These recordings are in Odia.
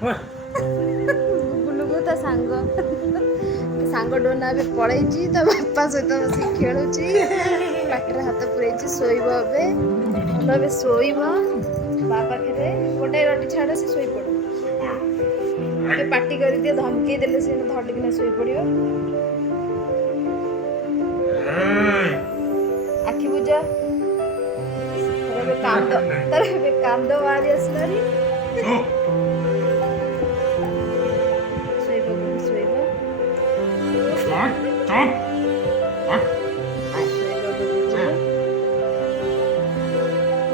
ଗୁଗୁଲୁକୁ ତା ସାଙ୍ଗ ଡୋନା ଏବେ ପଳେଇଛି ତା ବାପା ସହିତ ବସିକି ଖେଳୁଛି ପାଟିରେ ହାତ ପୁରେଇଛି ଶୋଇବ ଏବେ ଭଲ ଏବେ ଶୋଇବ ବା ପାଖରେ ଗୋଟାଏ ରଟି ଛାଡ଼ ସେ ଶୋଇପଡ଼ୁ ଟିକେ ପାଟି କରିଦିଏ ଧମକେଇ ଦେଲେ ସେ ଧଡ଼ିକିନା ଶୋଇପଡ଼ିବ ଆଖି ବୁଜା ତାର ଏବେ କାନ୍ଦ ବାହାରି ଆସିଲାଣି ଶୋଇବ ଶୋଇବ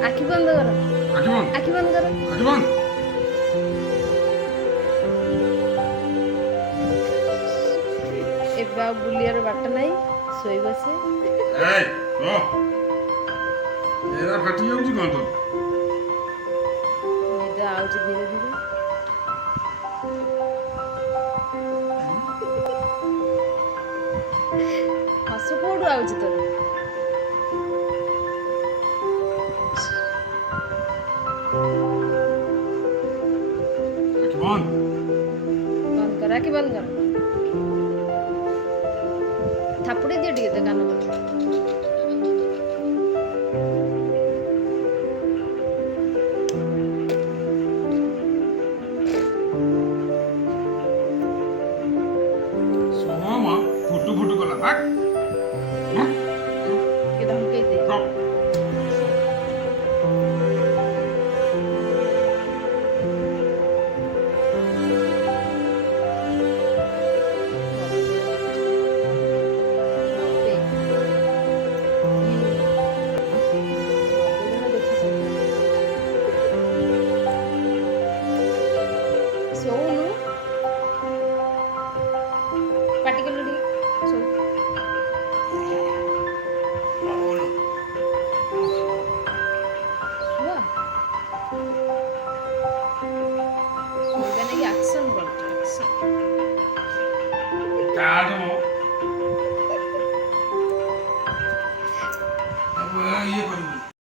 ଆଖି ବନ୍ଦ କର ଆଖି ବନ୍ଦ କର ଏବେ ଆଉ ବୁଲିବାର ବାଟ ନାହିଁ ଶୋଇବ ସେ ନିଦ ଆଉଛି ଧୀରେ ଧୀରେ ହସ କୋଉଠୁ ଆଉଛି ତୋର ବନ୍ଦ କର ଆଖି ବନ୍ଦ କର ଥାପୁଡ଼ି ଦିଅ ଟିକେ ତ କାନ ଫୁଟୁ କଲା ଟିକେ ଧମକେଇ ଦେ ଶୋଉନୁ ପାଟି କଲୁ ଟିକେ ଶୋଉ ଶୁଆ ଶୋଇବା ନାଗି ଆକ୍ସନ୍ କରୁଛୁ ଆକ୍ସନ୍